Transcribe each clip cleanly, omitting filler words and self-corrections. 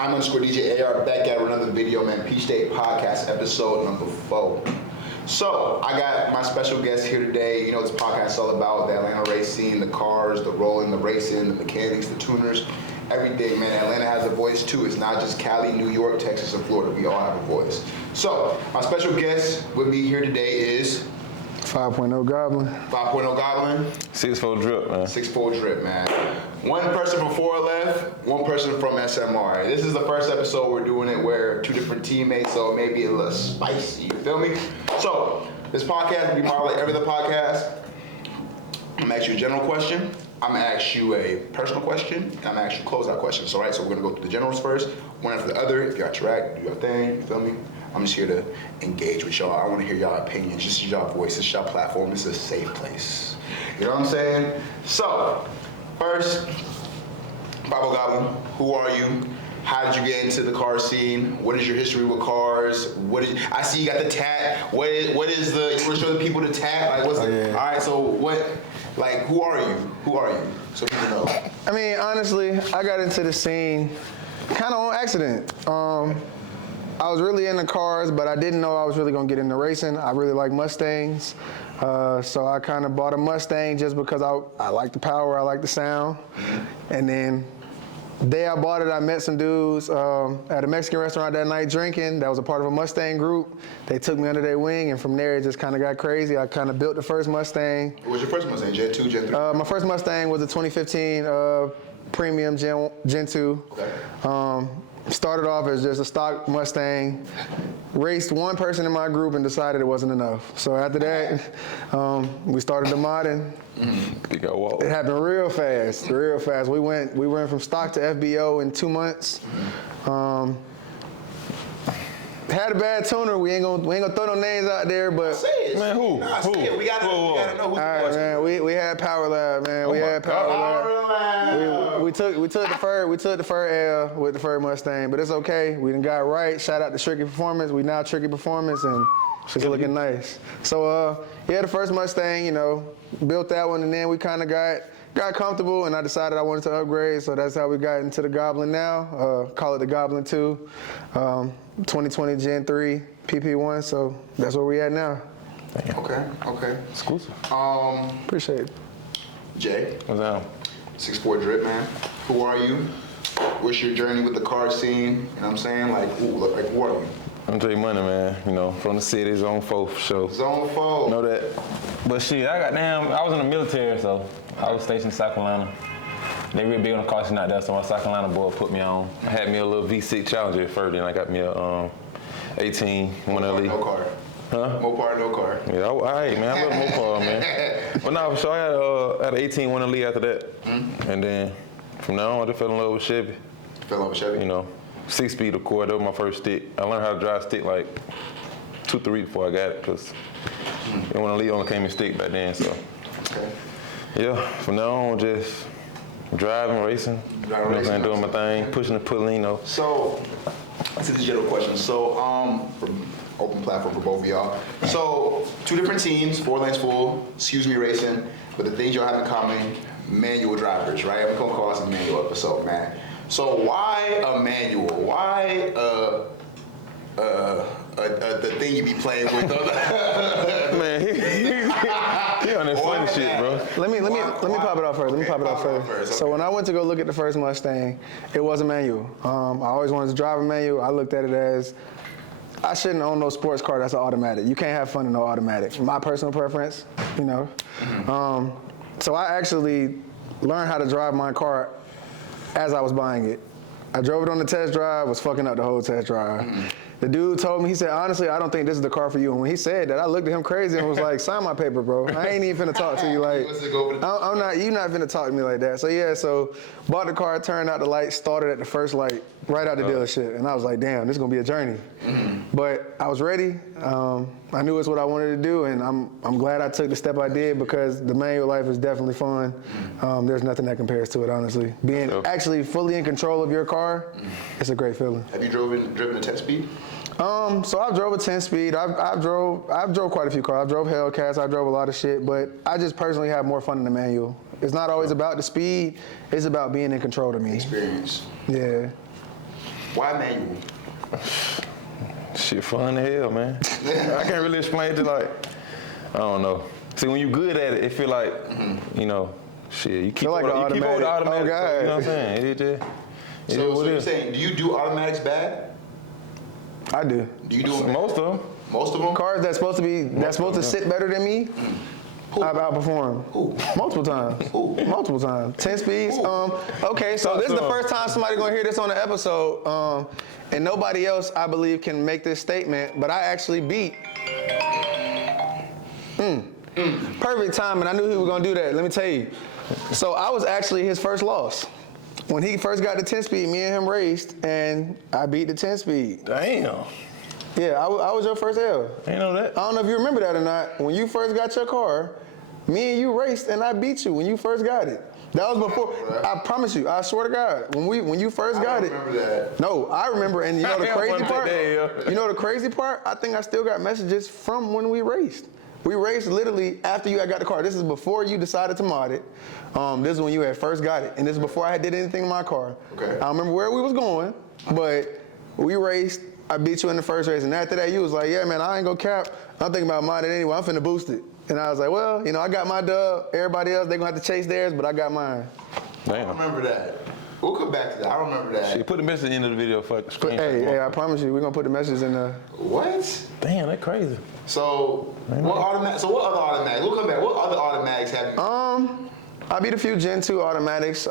I'm _DJ AR back at another video, man. Peach State Podcast, episode number 4. So, I got my special guest here today. You know what this podcast is all about, the Atlanta race scene, the cars, the rolling, the racing, the mechanics, the tuners, everything, man. Atlanta has a voice too. It's not just Cali, New York, Texas, and Florida. We all have a voice. So, my special guest with me here today is 5.0 Goblin. 5.0 Goblin. 6'4" drip, man. 6'4" drip, man. One person from 4 left, one person from SMR. This is the first episode we're doing it where 2 different teammates, so maybe a little spicy, you feel me? So, this podcast will be more like every other podcast. I'm gonna ask you a general question. I'm gonna ask you a personal question. I'm gonna ask you closeout questions, all right? So we're gonna go through the generals first, one after the other. If y'all track, do your thing, you feel me? I'm just here to engage with y'all. I want to hear y'all opinions. This is y'all voice. This is y'all platform. This is a safe place. You know what I'm saying? So, first, Bible Goblin, who are you? How did you get into the car scene? What is your history with cars? I see you got the tat. What is the? You want to show the people the tat? Like, what's it? Yeah. All right. So what? Like, who are you? Who are you? So people know. I mean, honestly, I got into the scene kind of on accident. I was really into cars, but I didn't know I was really gonna get into racing. I really like Mustangs, so I kind of bought a Mustang just because I like the power, I like the sound. And then the day I bought it, I met some dudes at a Mexican restaurant that night drinking. That was a part of a Mustang group. They took me under their wing, and from there it just kind of got crazy. I kind of built the first Mustang. What was your first Mustang? Gen 2, Gen 3? My first Mustang was a 2015 Premium Gen 2. Okay. Started off as just a stock Mustang, raced one person in my group and decided it wasn't enough. So after that, we started the modding. It happened real fast, real fast. We went from stock to FBO in 2 months. Had a bad tuner. We ain't gonna throw no names out there, but say it. Man, who? Say it. We gotta know who's all right, man. We had Power Lab, man. We had Power Lab. We took the fur L with the fur Mustang, but it's okay. We done got right. Shout out to Tricky Performance. We now Tricky Performance, and it's looking nice. So the first Mustang, you know, built that one, and then we kind of got comfortable, and I decided I wanted to upgrade, so that's how we got into the Goblin now. Call it the Goblin 2, 2020 Gen 3 PP1, so that's where we at now. Okay. Exclusive. Appreciate it. Jay. What's up? 6'4" drip, man. Who are you? What's your journey with the car scene? You know what I'm saying? Who are you? I'm Jay Money, man. You know, from the city, Zone 4 for sure. Zone 4. Know that. But shit, I was in the military, so I was stationed in South Carolina. They really big on the car scene out there, so my South Carolina boy put me on. I had me a little V6 Challenger at first, then I got me a 18 1LE. No car. Huh? Mopar, no car. Yeah, all right, man. I love Mopar, man. But no, for sure, I had an 18 1LE after that. And then from now on, I just fell in love with Chevy. Fell in love with Chevy? You know, 6-speed of course, that was my first stick. I learned how to drive stick like 2-3 before I got it, because the 1LE only came in stick back then, so. Okay. Yeah, from now on, just driving, racing, doing my thing, pushing the pulley, you know. So, this is a general question. So, open platform for both of y'all. So, 2 different teams, 4 lanes full, racing, but the things y'all have in common, manual drivers, right? I'm gonna call this a manual episode, man. So, why a manual? Why the thing you be playing with? Man, he on that funny shit, bro. Let me pop it off first. Okay. So when I went to go look at the first Mustang, it was a manual. I always wanted to drive a manual. I looked at it as I shouldn't own no sports car that's an automatic. You can't have fun in no automatic. My personal preference, you know. So I actually learned how to drive my car as I was buying it. I drove it on the test drive, was fucking up the whole test drive. The dude told me, he said, honestly, I don't think this is the car for you. And when he said that, I looked at him crazy and was like, sign my paper, bro. I ain't even finna talk to you like, you not finna talk to me like that. So yeah, bought the car, turned out the light, started at the first light, right out the dealership. And I was like, damn, this is gonna be a journey. But I was ready. I knew it's what I wanted to do, and I'm glad I took the step I did, because the manual life is definitely fun. There's nothing that compares to it, honestly. Being actually fully in control of your car, it's a great feeling. Have you driven a 10-speed? So I drove a 10-speed. I've drove quite a few cars. I drove Hellcats. I drove a lot of shit, but I just personally have more fun in the manual. It's not always about the speed. It's about being in control to me. Experience. Yeah. Why manual? Shit fun as hell, man. I can't really explain it to like, I don't know. See, when you good at it, it feel like, you know, shit, you keep Feel like over an the automatic. automatic. Oh, God. You know what I'm saying? It just, So you're saying, do you do automatics bad? I do. Do you do them? most of them. Most of them? Cars that's supposed to sit better than me, I've outperformed Who? multiple times. Who? Multiple times. 10 speeds. Who? Okay, so this is the first time somebody gonna hear this on the episode, and nobody else, I believe, can make this statement. But I actually beat. Perfect time, and I knew he was gonna do that. Let me tell you. So I was actually his first loss. When he first got the 10 speed, me and him raced, and I beat the 10 speed. Damn. Yeah, I was your first L. Ain't know that. I don't know if you remember that or not. When you first got your car, me and you raced, and I beat you when you first got it. That was before. I promise you. I swear to God. When you first got it. I don't remember that. No, I remember. And you know the crazy part. Yeah. You know the crazy part. I think I still got messages from when we raced. We raced literally after you had got the car. This is before you decided to mod it. This is when you had first got it, and this is before I had did anything in my car. Okay. I don't remember where we was going, but we raced. I beat you in the first race, and after that, you was like, "Yeah, man, I ain't gonna cap. I'm thinking about modding anyway. I'm finna boost it." And I was like, "Well, you know, I got my dub. Everybody else, they gonna have to chase theirs, but I got mine." I don't remember that. We'll come back to that. I don't remember that. Shit, put the message in the video for the screen. Hey, I promise you, we're gonna put the messages in the. What? Damn, that crazy. So what other automatics? We'll come back. What other automatics have you? I beat a few Gen 2 automatics.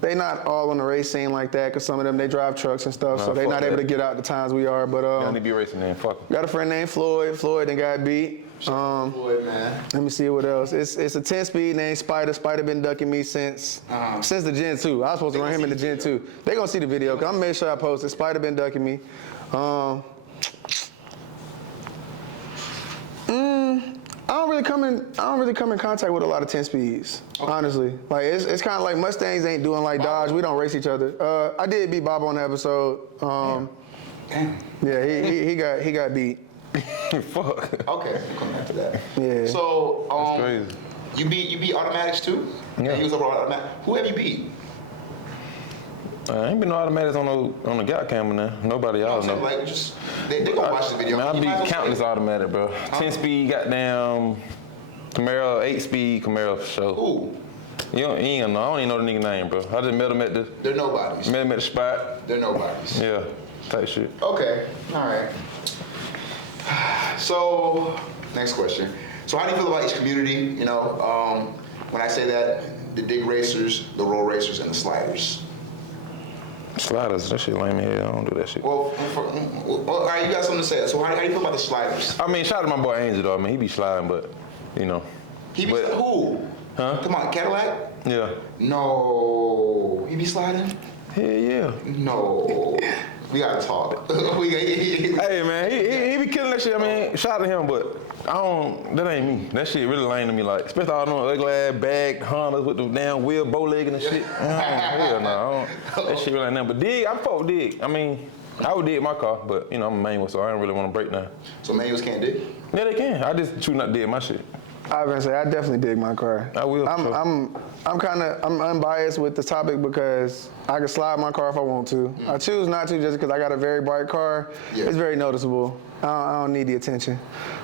They not all on the race scene like that, because some of them, they drive trucks and stuff, so they're fuck not able that. to get out the times we are. But Y'all need to be racing then. Fuck 'em. got a friend named Floyd. Floyd then got beat. Boy, man. Let me see what else. It's a 10 speed named Spider. Spider been ducking me since the Gen 2. I was supposed to run him in the Gen 2. They gonna see the video, because I'm gonna make sure I post it. Spider been ducking me. I don't really come in contact with a lot of 10 speeds, honestly. Like it's kind of like Mustangs ain't doing like Dodge. We don't race each other. I did beat Bob on the episode. Damn. Yeah, he got beat. Fuck. Okay, we'll come back to that. Yeah. So Crazy. you beat automatics too? Yeah. You was over automatic. Who have you beat? I ain't been no automatics on the Gap camera now. Nobody y'all know. Like just they gonna watch the video. Man, I You might as beat well countless say it. automatic, bro. 10 speed, goddamn Camaro, 8 speed Camaro for sure. Who? You ain't gonna know. I don't even know the nigga name, bro. I just met him at They're nobodies. the spot. They're nobodies. Yeah, type shit. Okay. All right. So next question. So how do you feel about each community? You know, when I say that, the dig racers, the roll racers, and the sliders. Sliders, that shit lame as hell. I don't do that shit. Well, all right, you got something to say. So how do you feel about the sliders? I mean, shout out to my boy Angel though. I mean, he be sliding, but you know. He be But- who? Huh? Come on, Cadillac? Yeah. No. He be sliding? Hell yeah. No. We gotta talk. Hey man, he be killing that shit. I mean, shout out to him, but that ain't me. That shit really lame to me. Like, especially all them ugly ass bag Hondas with the damn wheel bow legging and shit. Hell no, that shit really ain't nothing. But dig, I fuck with dig. I mean, I would dig my car, but you know I'm a manual, so I don't really want to break now. So manuals can't dig? Yeah, they can. I just choose not to dig my shit. I was gonna say I definitely dig my car. I will, for sure. I'm unbiased with the topic because I can slide my car if I want to. I choose not to just because I got a very bright car. Yeah. It's very noticeable. I don't need the attention.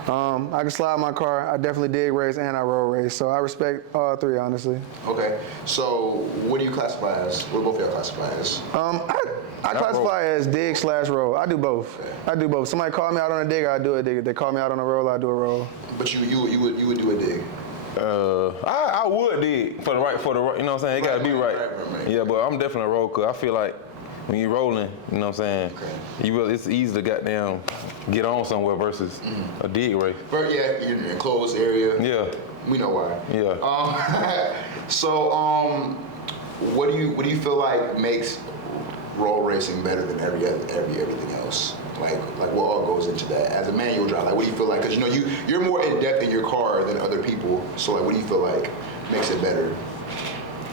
I can slide my car. I definitely dig race and I roll race. So I respect all three, honestly. Okay. So what do you classify as? What do both of y'all classify as? I classify as dig / roll. I do both. Okay. I do both. Somebody call me out on a dig, I do a dig. If they call me out on a roll, I do a roll. But you would do a dig. I would dig for the right, you know what I'm saying? It gotta be right. Right. Yeah, but I'm definitely a roll, cause I feel like when you're rolling, you know what I'm saying? Okay. It's easy to goddamn get on somewhere versus a dig race. But yeah, you're in an enclosed area. Yeah. We know why. Yeah. So what do you feel like makes roll racing better than everything else? Like what all goes into that as a manual driver? Like what do you feel like? Because you know you're more in depth in your car than other people. So like what do you feel like makes it better?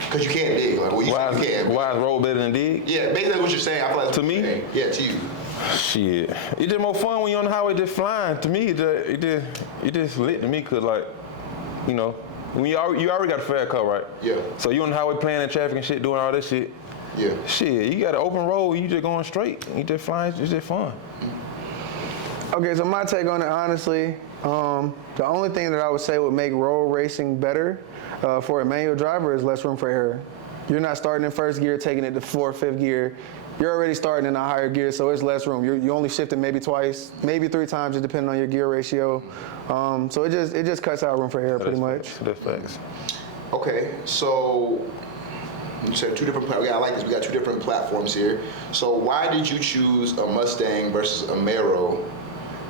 Because you can't dig. Like well, you can't. Why is roll better than dig? Yeah, basically what you're saying. I feel like that's To what me? you're saying. Yeah, to you. Shit, it's just more fun when you're on the highway just flying. To me, it just lit to me, cause like, when you already got a fast car, right? Yeah. So you on the highway playing in traffic and shit, doing all that shit. Yeah. Shit, you got an open road, you just going straight. You just flying, it's just fun. Okay, so my take on it, honestly, the only thing that I would say would make road racing better for a manual driver is less room for error. You're not starting in first gear, taking it to fourth, fifth gear. You're already starting in a higher gear, so it's less room. You only shifting maybe twice, maybe 3 times, just depending on your gear ratio. So it just cuts out room for error pretty much. That's facts. Okay, so you said 2 different. I like this. We got 2 different platforms here. So why did you choose a Mustang versus a Camaro,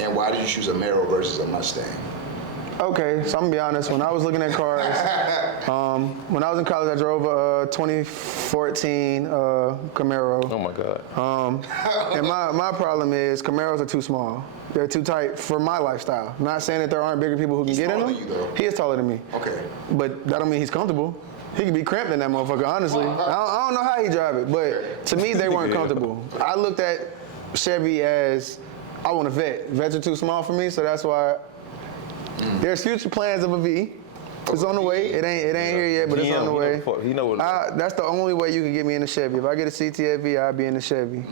and why did you choose a Camaro versus a Mustang? Okay, so I'm gonna be honest. When I was looking at cars, when I was in college, I drove a 2014 Camaro. Oh my God. And my problem is Camaros are too small. They're too tight for my lifestyle. Not saying that there aren't bigger people who can get in them. He's taller than you, though. He is taller than me. Okay. But that don't mean he's comfortable. He can be cramped in that motherfucker, honestly. I don't know how he drive it, but to me, they weren't comfortable. I looked at Chevy as, I want a vet. Vets are too small for me, so that's why there's future plans of a V. It's on the way. It ain't here yet, but it's on the way. He know what That's the only way you can get me in the Chevy. If I get a CTFV, I'll be in the Chevy.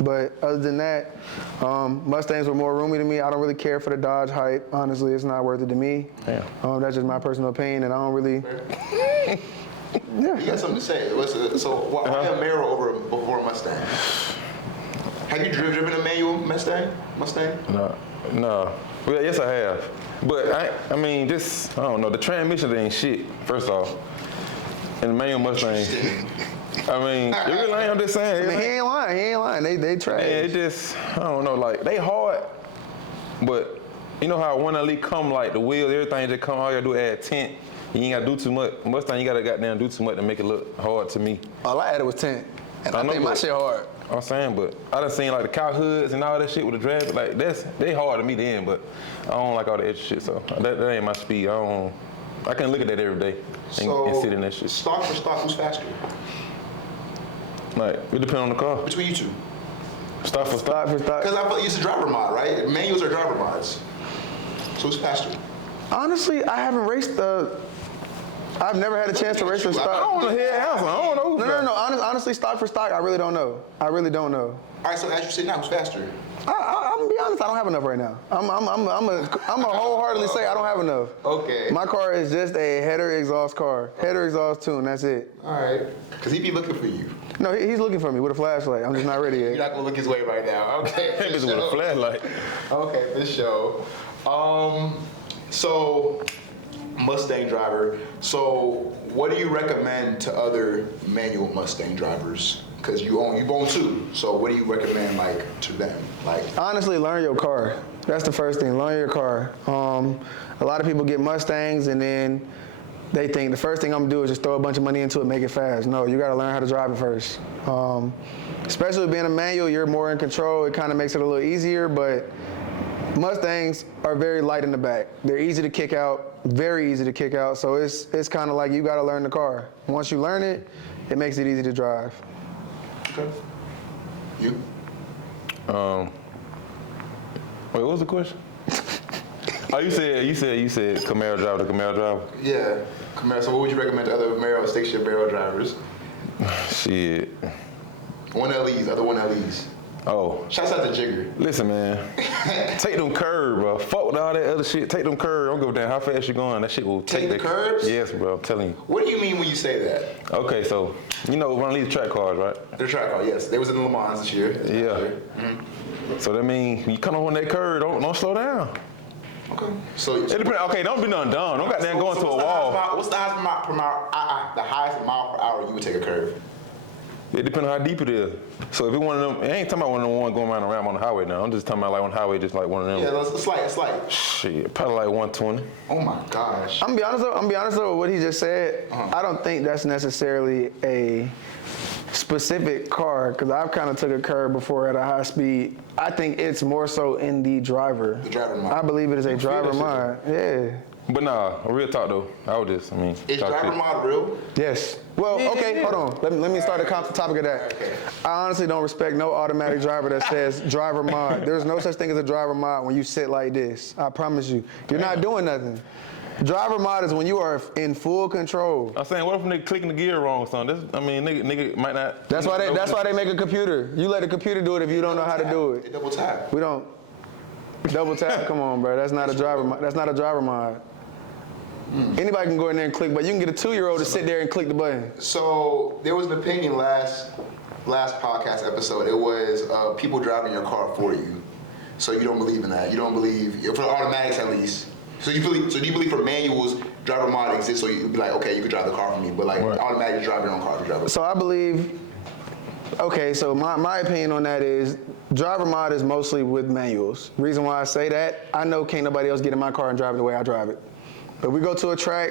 But other than that, Mustangs were more roomy to me. I don't really care for the Dodge hype. Honestly, it's not worth it to me. Damn. That's just my personal opinion, and I don't really. You got something to say. So why a Camaro over a Mustang? Have you driven a manual Mustang? No. Well, yes, I have. But I mean, just I don't know. The transmission ain't shit. First off, and the manual Mustang. I mean, you really ain't. I'm just saying. I mean, he ain't lying. They trash. Yeah, it just I don't know. Like they hard, but you know how one elite come like the wheels, everything just come. All you gotta do is add tint. You ain't gotta do too much. Mustang, you gotta goddamn do too much to make it look hard to me. All I added was tint, and I think my shit hard. I'm saying, but I done seen like the cow hoods and all that shit with the drag. Like they hard to me then, but I don't like all the extra shit. So that ain't my speed. I can't look at that every day and sit in that shit. Stock for stock, who's faster? Like it depends on the car. Between you two. Stock for stock. Because I feel it's a driver mod, right? Manuals are driver mods. So who's faster? Honestly, I haven't raced I've never had a chance to race a stock. I don't want to hear answer. I don't know. No. Honestly, stock for stock, I really don't know. All right, so as you say now, who's faster? I'm gonna be honest. I don't have enough right now. I'm a wholeheartedly say I don't have enough. Okay. My car is just a header exhaust car, header exhaust tune. That's it. All right. Because he be looking for you. No, he's looking for me with a flashlight. I'm just not ready yet. You're not gonna look his way right now. Okay. Niggas with a flashlight. Okay, for sure. So Mustang driver. So what do you recommend to other manual Mustang drivers? Because you've owned 2. So what do you recommend to them? Honestly, learn your car. That's the first thing. Learn your car. A lot of people get Mustangs and then they think the first thing I'm gonna do is just throw a bunch of money into it, make it fast. No, you gotta learn how to drive it first. Especially being a manual, you're more in control. It kind of makes it a little easier, but Mustangs are very light in the back. They're easy to kick out, very easy to kick out. So it's kind of like you gotta learn the car. Once you learn it, it makes it easy to drive. Okay. You? Wait, what was the question? Oh, you said Camaro driver. Yeah, Camaro. So what would you recommend to other Camaro stick shift barrel drivers? Shit. One LEs, other one LEs. Oh. Shouts out to Jigger. Listen, man. Take them curves, bro. Fuck with all that other shit. Take them curves. Don't give a damn how fast you're going. That shit will take the curves? Yes, bro. I'm telling you. What do you mean when you say that? Okay, so you know one of these track cars, right? They're track cars, yes. They was in the Le Mans this year. Yeah. So that means you come on that curve, don't slow down. Okay. So it depends. Okay, don't be done dumb. Don't goddamn go into a wall. What's the highest mile per hour you would take a curve? It depends on how deep it is. So if it's one of them, I ain't talking about one of them ones going around the ramp on the highway now. I'm just talking about like on the highway, just like one of them. Yeah, it's slight. Shit, probably like 120. Oh my gosh. I'm gonna be honest though with what he just said. I don't think that's necessarily a specific car, because I've kind of took a curve before at a high speed. I think it's more so in the driver. The driver mod. I believe it is a driver mod. Yeah. But nah, real talk though. Is driver mod real? Yes. Well, okay, hold on. Let me start the topic of that. Okay. I honestly don't respect no automatic driver that says driver mod. There's no such thing as a driver mod when you sit like this. I promise you. You're not doing nothing. Driver mod is when you are in full control. I'm saying, what if nigga clicking the gear wrong or something? Nigga might not. That's why they make a computer. You let a computer do it if you don't know how to do They it. double tap. We don't. Double tap, come on, bro. That's not a driver mod. That's not a driver mod. Anybody can go in there and click, but you can get a 2-year-old to sit there and click the button. So there was an opinion last podcast episode. It was people driving your car for you. So you don't believe in that. You don't believe for automatics at least. So do you believe for manuals, driver mod exists? So you'd be like, okay, you can drive the car for me, but like automatic, you drive your own car. So I believe. Okay, so my opinion on that is driver mod is mostly with manuals. Reason why I say that, I know can't nobody else get in my car and drive it the way I drive it. But we go to a track,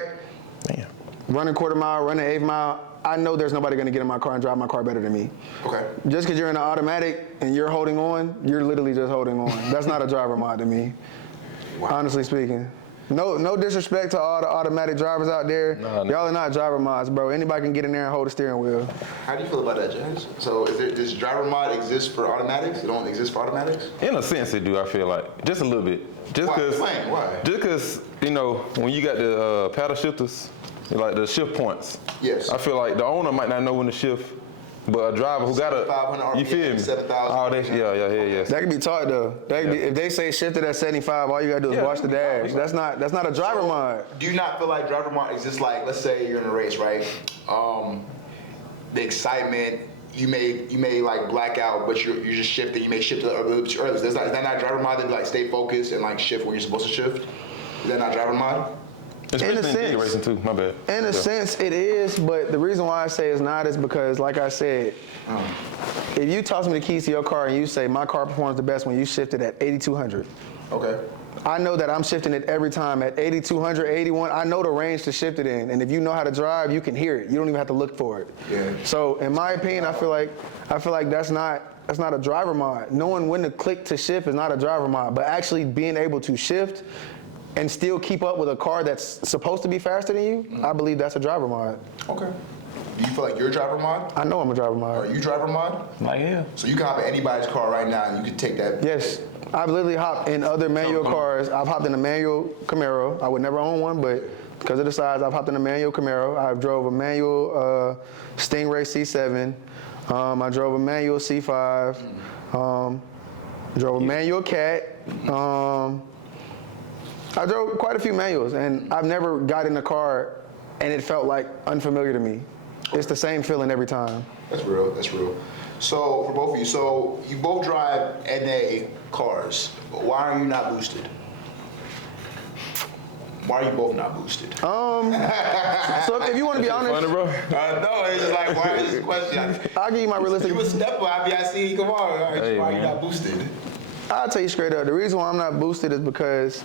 run a quarter mile, run an eighth mile, I know there's nobody gonna get in my car and drive my car better than me. Okay. Just because you're in an automatic and you're holding on, you're literally just holding on. That's not a driver mod to me, honestly speaking. No disrespect to all the automatic drivers out there. Y'all are not driver mods, bro. Anybody can get in there and hold a steering wheel. How do you feel about that, James? So does driver mod exist for automatics? It don't exist for automatics? In a sense, it do. I feel like just a little bit. Just because. Why? Just because when you got the paddle shifters, like the shift points. Yes. I feel like the owner might not know when to shift. But a driver who got a, you feel me? 7,000. Oh, yeah. That can be taught though. If they say shift it at 75, all you gotta do is watch the dash. That's not a driver mod. Do you not feel like driver mod exists? Like, let's say you're in a race, right? The excitement, you may like black out, but you're just shifting. You may shift a little bit early. Is that not driver mod? That like stay focused and like shift where you're supposed to shift? Is that not driver mod? Especially in a sense, racing too. My bad. In a sense, it is, but the reason why I say it's not is because, like I said, if you toss me the keys to your car and you say my car performs the best when you shift it at 8,200. Okay. I know that I'm shifting it every time at 8,200, 81. I know the range to shift it in, and if you know how to drive, you can hear it. You don't even have to look for it. Yeah. So, in my opinion, I feel like that's not a driver mod. Knowing when to click to shift is not a driver mod, but actually being able to shift and still keep up with a car that's supposed to be faster than you, I believe that's a driver mod. Okay. Do you feel like you're a driver mod? I know I'm a driver mod. Are you driver mod? Like, yeah. So you can hop in anybody's car right now and you can take that? Yes. I've literally hopped in other manual cars. I've hopped in a manual Camaro. I would never own one, but because of the size, I've hopped in a manual Camaro. I've drove a manual Stingray C7. I drove a manual C5. Drove a manual Cat. I drove quite a few manuals, and I've never got in a car and it felt like unfamiliar to me. It's the same feeling every time. That's real. So for both of you, so you both drive NA cars. Why are you not boosted? Why are you both not boosted? So if you want to be honest, Funny, bro. No, it's just like, why is this question? I'll give you my realistic. You a stepper, I see. Come on, Hey, why are you man. not boosted? I'll tell you straight up. The reason why I'm not boosted is because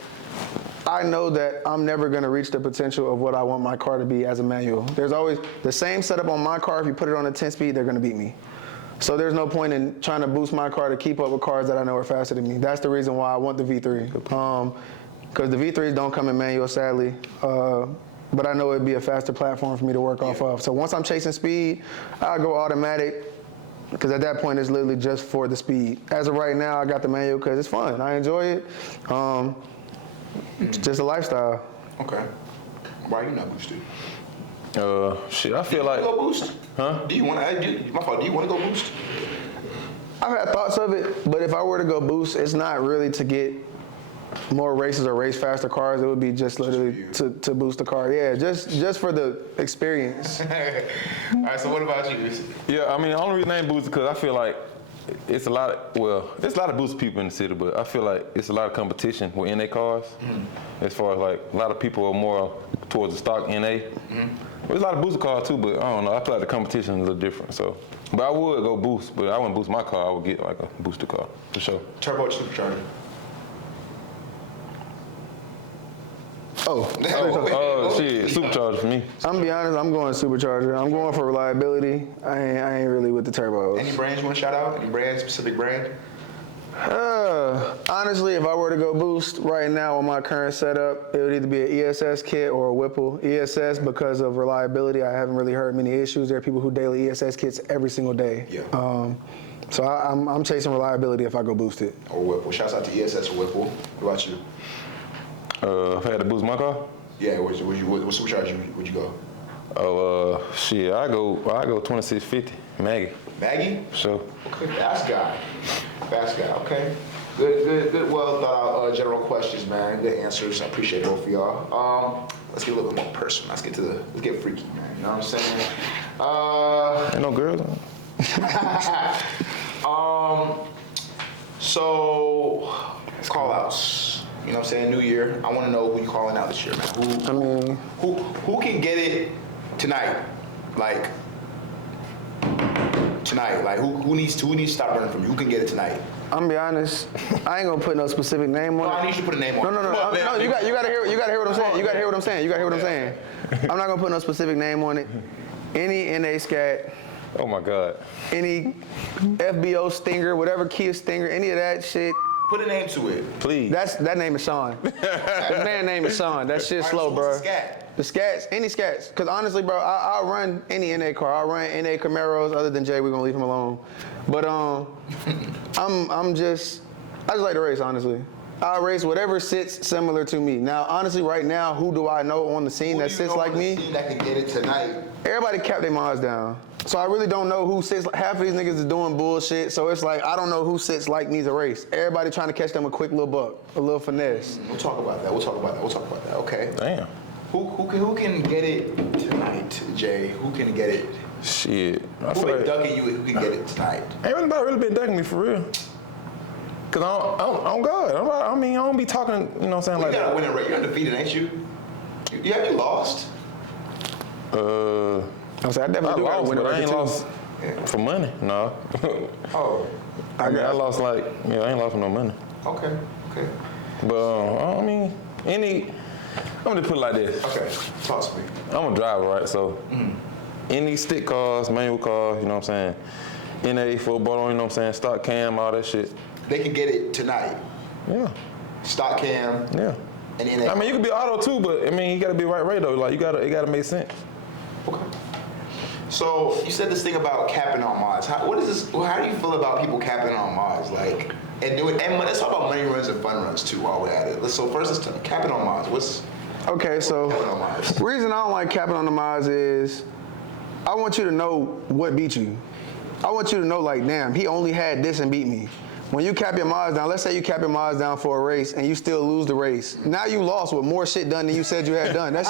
I know that I'm never going to reach the potential of what I want my car to be as a manual. There's always the same setup on my car. If you put it on a 10-speed, they're going to beat me. So there's no point in trying to boost my car to keep up with cars that I know are faster than me. That's the reason why I want the V3. Because the V3s don't come in manual, sadly. But I know it'd be a faster platform for me to work off of. So once I'm chasing speed, I'll go automatic. Because at that point, it's literally just for the speed. As of right now, I got the manual because it's fun. I enjoy it. It's just a lifestyle. Okay. Why are you not boosted? Shit, I feel like. Go boost? Huh? Do you want to? My fault. Do you want to go boost? I've had thoughts of it, but if I were to go boost, it's not really to get more races or race faster cars. It would be just literally to boost the car. Yeah, just for the experience. All right. So what about you? Yeah, I mean, the only reason I ain't boosted because I feel like it's a lot of boost people in the city, but I feel like it's a lot of competition with NA cars. As far as like a lot of people are more towards the stock NA. There's a lot of booster cars too, but I don't know. I feel like the competition is a little different. So, but I would go boost, but I wouldn't boost my car. I would get like a booster car for sure. Turbo supercharger. Shit, supercharger for me. I'm gonna be honest, I'm going supercharger. I'm going for reliability. I ain't really with the turbos. Any brands you want to shout out? Any brand, specific brand? Honestly, if I were to go boost right now on my current setup, it would either be an ESS kit or a Whipple. ESS because of reliability. I haven't really heard many issues. There are people who daily ESS kits every single day. Yeah. So I'm chasing reliability if I go boost it. Or Whipple. Shouts out to ESS or Whipple. What about you? If I had to boost my car, Yeah, what supercharger would you go? Oh, shit, I go 2650 Maggie. Maggie? Sure. Okay, fast guy. Okay. Good. Well thought out general questions, man. Good answers. I appreciate both of y'all. Let's get a little bit more personal. Let's get freaky, man. You know what I'm saying? Ain't no girls. So call outs. You know what I'm saying? New year. I want to know who you calling out this year, man. Who can get it tonight? Like tonight. Like who needs to stop running from you? Who can get it tonight? I'm gonna be honest. I ain't gonna put no specific name on it. I need you to put a name on it. No. You gotta hear what I'm saying. You gotta hear what I'm saying. I'm not gonna put no specific name on it. Any NA scat. Oh my God. Any FBO stinger, whatever Kia stinger, any of that shit. Put a name to it. Please. That name is Sean. The man name is Sean. That shit's slow, so bro. what's the scat? The scats, any scats. Cause honestly, bro, I'll run any NA car. I'll run NA Camaros. Other than Jay, we're gonna leave him alone. But I just like to race, honestly. I race whatever sits similar to me. Now, honestly, right now, who do I know on the scene that sits like me? That can get it tonight. Everybody kept their minds down. So I really don't know who sits. Half of these niggas is doing bullshit. So it's like, I don't know who sits like me to race. Everybody trying to catch them a quick little buck, a little finesse. We'll talk about that. Okay. Damn. Who can get it tonight, Jay? Who can get it? Shit. Who been ducking you? Who can get it tonight? Ain't really been ducking me for real. Cause I'm good. I don't be talking, you know what I'm saying? Well, like you got a winning rate. You're undefeated, ain't you? You haven't lost. I definitely do lost, win but I ain't too. lost for money. No. Oh. I lost I ain't lost for no money. Okay. But I'm gonna put it like this. Okay. Talk to me. I'm a driver, right? So any stick cars, manual cars, you know what I'm saying? NA, full bottle, you know what I'm saying? Stock cam, all that shit. They can get it tonight. Yeah. Stock cam. Yeah. And NA. I mean, you can be auto too, but I mean, you gotta be right though. Like it gotta make sense. Okay. So you said this thing about capping on mods. How do you feel about people capping on mods? Like, and let's talk about money runs and fun runs too while we're at it. So first, let's talk capping on mods. Okay, so capping on mods? The reason I don't like capping on the mods is I want you to know what beat you. I want you to know, like, damn, he only had this and beat me. When you cap your mods down, let's say you cap your mods down for a race and you still lose the race. Now you lost with more shit done than you said you had done. That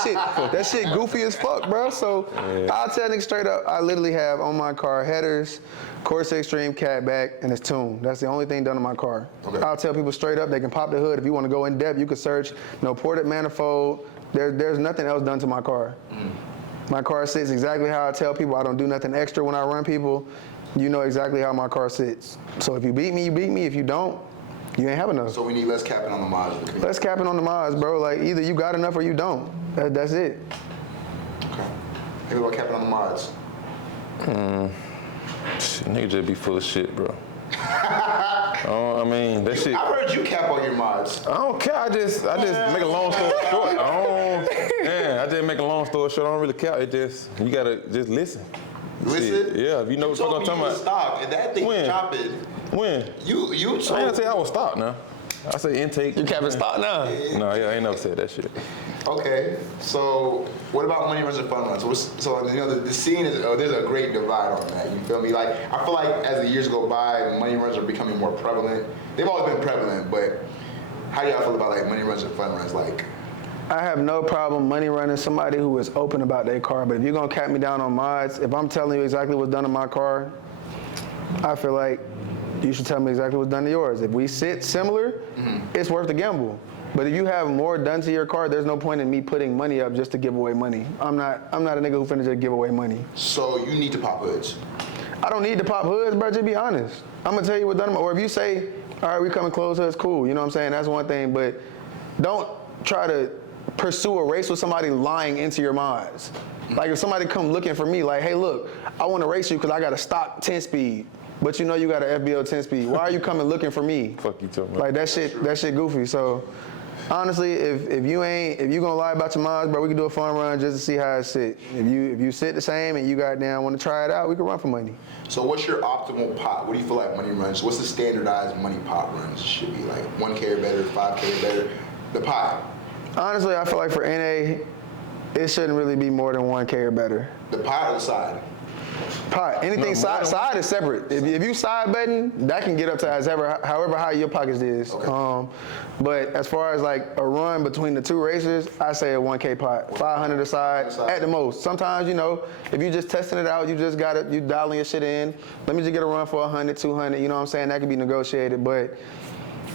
shit goofy as fuck, bro. So I'll tell niggas straight up, I literally have on my car headers, Corsa Extreme cat back, and it's tuned. That's the only thing done on my car. Okay. I'll tell people straight up, they can pop the hood. If you want to go in depth, you can search no ported manifold. There's nothing else done to my car. My car sits exactly how I tell people. I don't do nothing extra when I run people. You know exactly how my car sits. So if you beat me, you beat me. If you don't, you ain't have enough. So we need less capping on the mods. Less capping on the mods, bro. Like, either you got enough or you don't. That's it. Okay. Maybe about capping on the mods. Nigga just be full of shit, bro. I mean, that shit. I've heard you cap on your mods. I don't care. I just make a long story short. I just make a long story short. I don't really care. It just, you gotta just listen. Listen? Yeah, if you know what I'm talking about. Stock, and that thing chopping. When? You I ain't gonna say I was stock now. I say intake. You capping stock now? No, I ain't never said that shit. Okay, so what about money runs and fun runs? So you know the scene is there's a great divide on that. You feel me? Like I feel like as the years go by, money runs are becoming more prevalent. They've always been prevalent, but how do y'all feel about like money runs and fun runs? Like, I have no problem money running somebody who is open about their car, but if you're gonna cap me down on mods, if I'm telling you exactly what's done in my car, I feel like you should tell me exactly what's done to yours. If we sit similar, it's worth the gamble. But if you have more done to your car, there's no point in me putting money up just to give away money. I'm not a nigga who finna just give away money. So you need to pop hoods. I don't need to pop hoods, bro, just be honest. I'm gonna tell you what done, or if you say, all right, we coming close hoods, cool, you know what I'm saying? That's one thing, but don't try to pursue a race with somebody lying into your mods. Like if somebody come looking for me, like, hey, look, I want to race you because I got a stock 10 speed, but you know you got an FBO 10 speed. Why are you coming looking for me? Fuck you talking about. Like that shit goofy. So honestly, if you gonna lie about your mods, bro, we can do a fun run just to see how it sit. If you sit the same and you goddamn want to try it out, we can run for money. So what's your optimal pot? What do you feel like money runs? What's the standardized money pot runs should be like? 1K or better, 5K or better? The pot. Honestly, I feel like for NA, it shouldn't really be more than 1K or better. The pot or the side? Pot. Anything side is separate. If you side betting, that can get up to however high your pockets is. Okay. But as far as like a run between the two races, I say a 1K pot, 500 a side at the most. Sometimes, you know, if you just testing it out, you just got it, you dialing your shit in. Let me just get a run for 100, 200. You know what I'm saying? That can be negotiated, but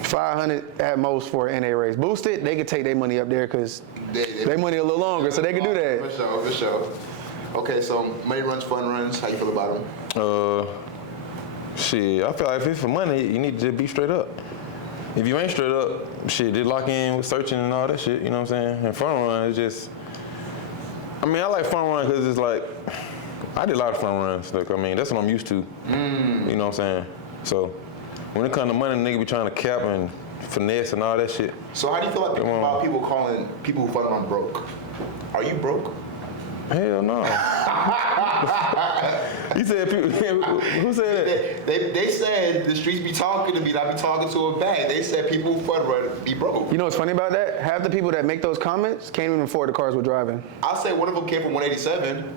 500 at most for an NA race. Boosted, they could take their money up there because they money a little longer, so they can do that. For sure. Okay, so money runs, fun runs. How you feel about them? Shit, I feel like if it's for money, you need to just be straight up. If you ain't straight up, shit, just lock in with searching and all that shit, you know what I'm saying? And fun run is just, I mean, I like fun run because it's like, I did a lot of fun runs. Like, I mean, that's what I'm used to. You know what I'm saying? So, when it comes to money, nigga be trying to cap and finesse and all that shit. So how do you feel like about people calling people who fun run broke? Are you broke? Hell no. You said people, who said that? They said the streets be talking to me, and I be talking to them back. They said people who fun run be broke. You know what's funny about that? Half the people that make those comments can't even afford the cars we're driving. I'll say one of them came from 187.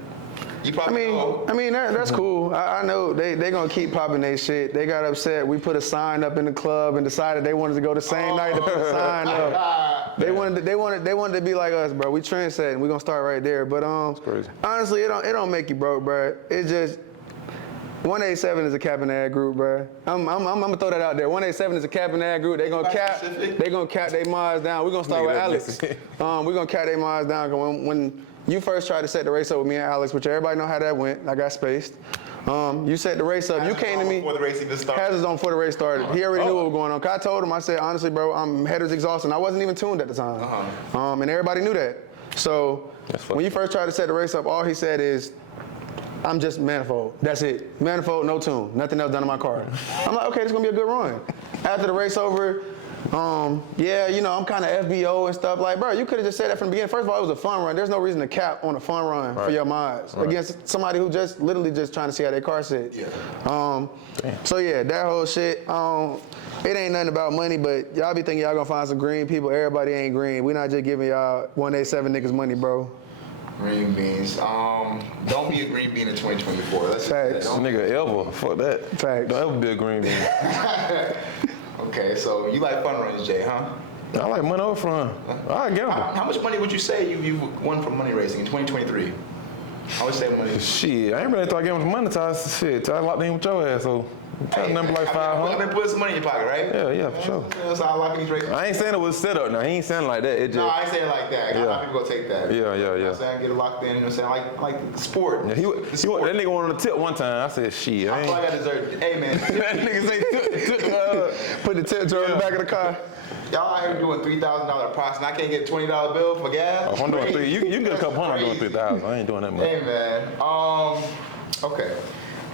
You probably know. I mean that's cool. I know they gonna keep popping their shit. They got upset. We put a sign up in the club and decided they wanted to go the same night to put a sign up. They wanted to be like us, bro. We trendsetting. We gonna start right there. But honestly, it don't make you broke, bro. It's just 187 is a cap and ad group, bro. I'm gonna throw that out there. 187 is a cap and ad group. They gonna cap their mods down. We gonna start with Alex. We gonna cap their mods down. When you first tried to set the race up with me and Alex, which everybody know how that went. I got spaced. You set the race up. You came to me. Before the race even started. Hazards on before the race started. He already knew what was going on. Cause I told him, I said, honestly, bro, I'm headers exhausted. I wasn't even tuned at the time. And everybody knew that. So when you first tried to set the race up, all he said is, I'm just manifold. That's it. Manifold, no tune. Nothing else done on my car. I'm like, okay, this is gonna be a good run. After the race over, yeah, you know, I'm kind of FBO and stuff. Like, bro, you could have just said that from the beginning. First of all, it was a fun run. There's no reason to cap on a fun run for your mods against somebody who just literally just trying to see how their car sit. So yeah, that whole shit. It ain't nothing about money, but y'all be thinking y'all gonna find some green people. Everybody ain't green. We not just giving y'all 187 niggas money, bro. Green beans. Don't be a green bean in 2024. That's Facts. Nigga ever. Fuck that. Facts. Don't ever be a green bean. Okay, so you like fun runs, Jay, huh? I like money over fun. I gamble. How much money would you say you won from money racing in 2023? I would say money. Shit, I ain't really thought gambling for money till I locked in with your ass, so tell a number like 500. I've been putting some money in your pocket, right? Yeah, for sure. That's how I lock in these races. I ain't saying it was set up now. He ain't saying like that. It just, No, I ain't saying it like that. A lot of people go take that. Yeah. You know what I'm saying? Get it locked in, you know what I'm saying? Like the sport. Yeah, that nigga wanted on the tip one time. I said, shit. I feel like I deserve it. Hey, man. That nigga say, Put the tip jar in the back of the car. Y'all out here doing $3,000 price, and I can't get a $20 bill for gas? if I'm doing three, you can get a couple hundred doing 3,000. I ain't doing that much. Hey, man. Okay.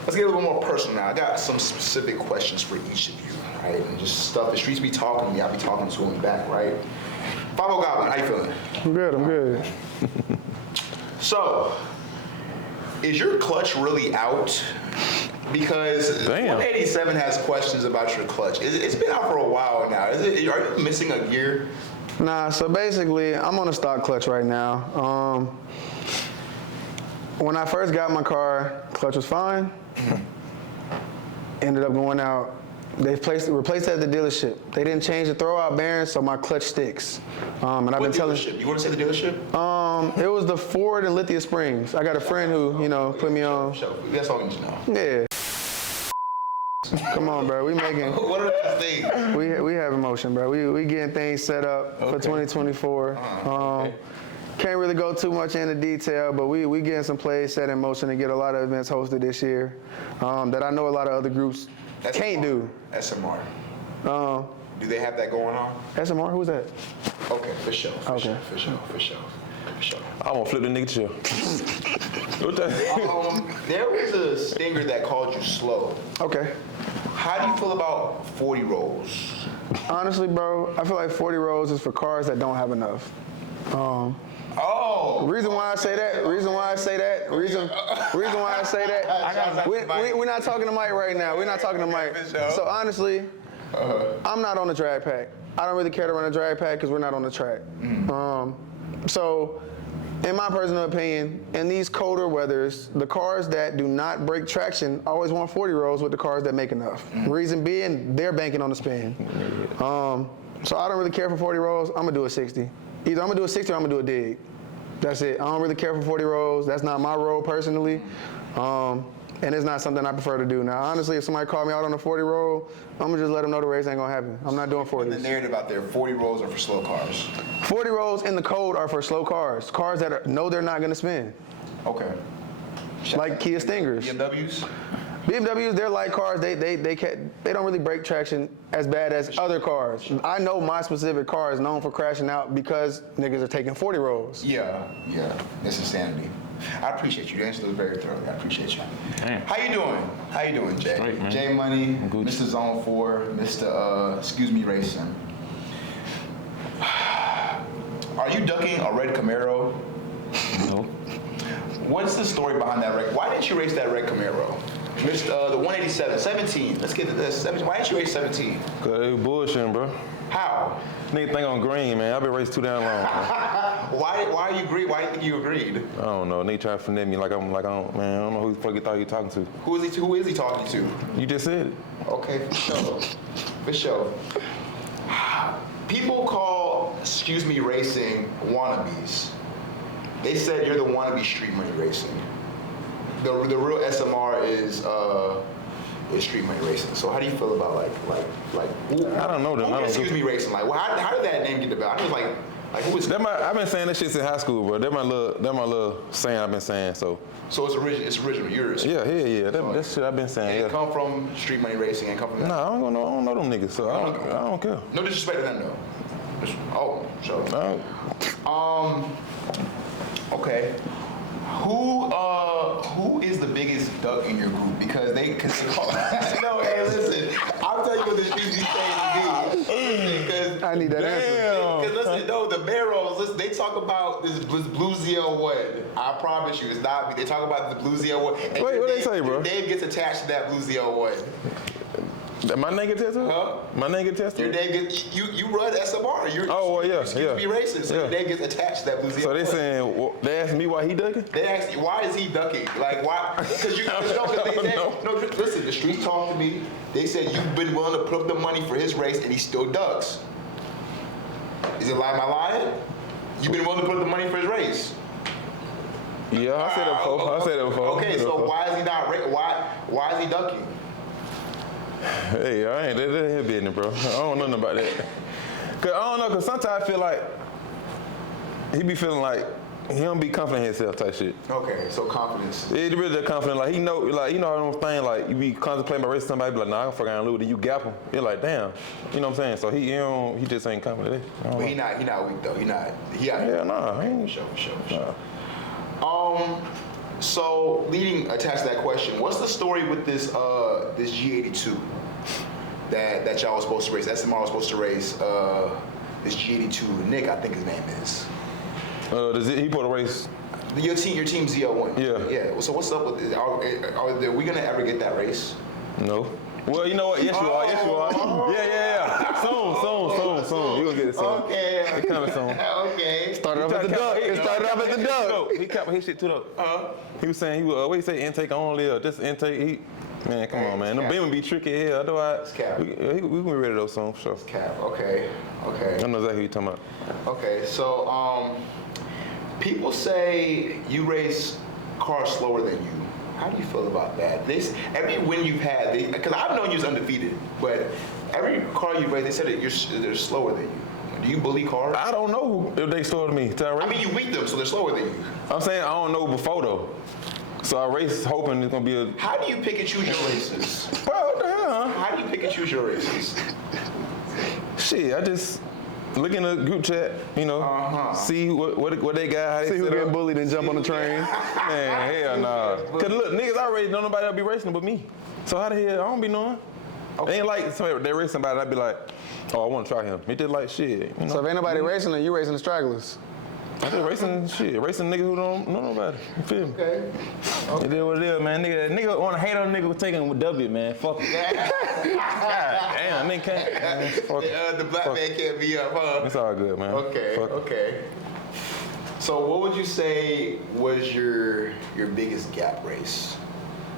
Let's get a little more personal now. I got some specific questions for each of you, right? And just stuff. The streets be talking to me. I be talking to them back, right? 50 Goblin, how you feeling? I'm good. So, is your clutch really out? Because 187 has questions about your clutch. It's been out for a while now. Are you missing a gear? Nah, so basically, I'm on a stock clutch right now. When I first got my car, clutch was fine. Ended up going out. They replaced it at the dealership. They didn't change the throwout bearings, so my clutch sticks. And I've been telling. You want to say the dealership? It was the Ford in Lithia Springs. I got a friend who, you know, put me on. That's all you need to know. Yeah. Come on, bro. We making. What are those things? We have emotion, bro. We getting things set up for 2024. Can't really go too much into detail, but we getting some plays set in motion to get a lot of events hosted this year that I know a lot of other groups can't do. SMR. Do they have that going on? SMR? Who's that? Okay, for sure. For sure. I'm gonna flip the nigga chill. There was a stinger that called you slow. Okay. How do you feel about 40 rolls? Honestly, bro, I feel like 40 rolls is for cars that don't have enough. Reason why I say that. We're not talking to Mike right now. We're not talking to Mike. So honestly, I'm not on the drag pack. I don't really care to run a drag pack because we're not on the track. So, in my personal opinion, in these colder weathers, the cars that do not break traction always want 40 rolls with the cars that make enough. Reason being, they're banking on the spin. So I don't really care for 40 rolls. I'm gonna do a 60. Either I'm gonna do a 60 or I'm gonna do a dig. That's it. I don't really care for 40 rolls. That's not my role personally. And it's not something I prefer to do. Now, honestly, if somebody called me out on a 40 roll, I'm gonna just let them know the race ain't gonna happen. I'm not doing 40s. The narrative out there, 40 rolls are for slow cars. 40 rolls in the code are for slow cars. Cars that know they're not gonna spin. Okay. Like Kia Stingers. BMWs? BMWs, they're light cars. They don't really break traction as bad as other cars. I know my specific car is known for crashing out because niggas are taking 40 rolls. Yeah. It's insanity. I appreciate you. You answered those very thoroughly. I appreciate you. Damn. How you doing, Jay? Great, man. J Money, Gucci. Mr. Zone 4, Mr. Excuse Me Racing. Are you ducking a red Camaro? No. What's the story behind that red? Why didn't you race that red Camaro? The 187, 17. Let's get to this. 17. Why didn't you race 17? Cause they bullshitting, bro. How? Nigga think I'm green, man. I've been racing too damn long. Man. Why you agree? Why do you think you agreed? I don't know. Nigga try to finesse me like I don't, man. I don't know who the fuck you thought you talking to. Who is he talking to? You just said it. Okay, for sure. People call Excuse Me Racing wannabes. They said you're the wannabe street money racing. The real SMR is street money racing. So how do you feel about like? I don't know them. I don't Excuse Me Racing. Like, how did that name get about? I was like who is? I've been saying this shit since high school, bro. That's my little saying I've been saying. So it's original. Yours. yeah. That shit I've been saying. And Yeah. it come from street money racing and come from that. Nah, I don't know them niggas, so I don't care. No disrespect to them though. Sure. No. Okay. Who is the biggest duck in your group? Because they call no, hey, listen. I'll tell you what the streets be saying to me. Because I need that answer. Because listen, no, the Barrows, listen, they talk about this Blue ZL1. I promise you, it's not me. They talk about the Blue ZL1. And Wait, what they say, bro? Your name gets attached to that Blue ZL1. My name get tested? Huh? My name get tested? Your name gets, you run SMR. Yeah. Be racist, so your name gets attached to that Blue ZL1. So they saying, they asked me why he ducking? They asked you, why is he ducking? Like, why? Because they said, no, listen, the streets talked to me. They said you've been willing to put up the money for his race and he still ducks. Is it lie? Am I lying? You've been willing to put up the money for his race? Yeah, I said that before. Okay, so why is he not, why is he ducking? Hey, I ain't, that's his business, bro. I don't know nothing about that. Cause I don't know, cause sometimes I feel like, he be feeling like, he don't be confident in himself type shit. Okay, so confidence. He really that confident, like he know, like you know how them thing, like you be contemplating about racing somebody, be like, nah, I'm fucking lose, then you gap him. You're like, damn, you know what I'm saying? So he just ain't confident. But he not weak though. Yeah, nah, he ain't. For sure. So leading attached to that question, what's the story with this this G82 that y'all was supposed to race? SMR was supposed to race this G82. Nick, I think his name is. He put a race. Your team ZL1. Yeah. So what's up with it? Are we gonna ever get that race? No. Well, you know what? Yes, you are. Yeah. Soon. You gonna get it soon. Okay. It's coming soon. Okay. Started off as the duck. It started off as the duck. He kept his shit too though. He was saying what he say intake only or just intake. Man, come on, man. Them beamers be tricky as hell. Otherwise, we gonna be ready though soon, for sure. Cap. Okay. I know exactly who you talking about. Okay. So people say you race cars slower than you. How do you feel about that? Every win you've had, because I've known you was undefeated, but every car you race, they said that they're slower than you. Do you bully cars? I don't know if they slower than me. I mean, you beat them, so they're slower than you. I'm saying I don't know before though. So I race hoping it's gonna be a. How do you pick and choose your races? Bro, what the hell? How do you pick and choose your races? Shit, I just look in the group chat, you know, see what they got, how they See who set getting up. bullied and jump on the train. Man, hell nah. Cause look, niggas already know nobody else be racing but me. So how the hell, I don't be knowing. Okay. Ain't like somebody, they race somebody, I'd be like, oh, I want to try him. He did like shit. You know? So if ain't nobody racing, then you racing the stragglers. I just racing niggas who don't know nobody. You feel me? Okay. It is what it is, man. Nigga want to hate on a nigga taking with W, man. Fuck it. God damn, nigga can't. Fuck it. The black man can't be up, huh? It's all good, man. Okay. So what would you say was your biggest gap race?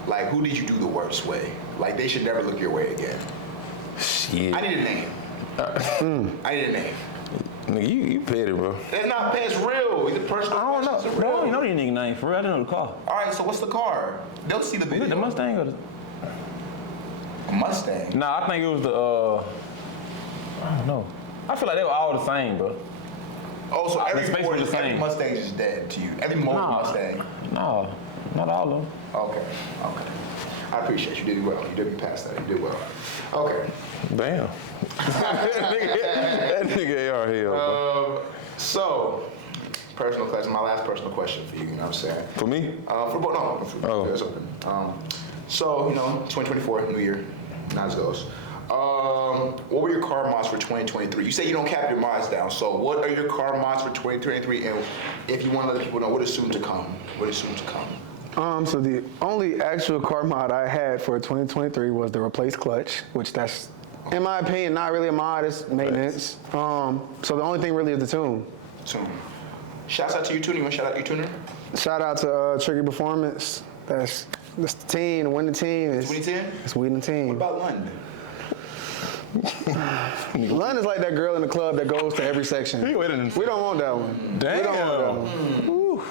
Like, who did you do the worst way? Like, they should never look your way again. Shit. I need a name. I need a name. Nigga, you petty, bro. That's not petty, it's real. It's a personal I don't know. question, it's Bro, real. you know these nigga name for real. I didn't know the car. All right, so what's the car? They'll see the video. The Mustang or the... A Mustang. Nah, I think it was the, I don't know. I feel like they were all the same, bro. Oh, so every space was the same. Mustang is dead to you. Every model Mustang. No, not all of them. Okay. I appreciate you. You did well. You did past that. You did well. Okay. Damn. that nigga AR here, bro. So, personal question. My last personal question for you. You know what I'm saying? For me? For both. No. Oh. It's open. So, 2024, new year. Not as goes. What were your car mods for 2023? You say you don't cap your mods down. So, what are your car mods for 2023? And if you want to let people know, what is soon to come? So the only actual car mod I had for 2023 was the replace clutch, which that's, in my opinion, not really a mod, it's maintenance. So the only thing really is the tune. Shouts out to you, tuner. You want to shout out your tuner? Shout out to Tricky Performance. That's the team, the winning team. 2010? It's winning team. What about London? London's like that girl in the club that goes to every section. We don't want that one. Damn. We don't want that one.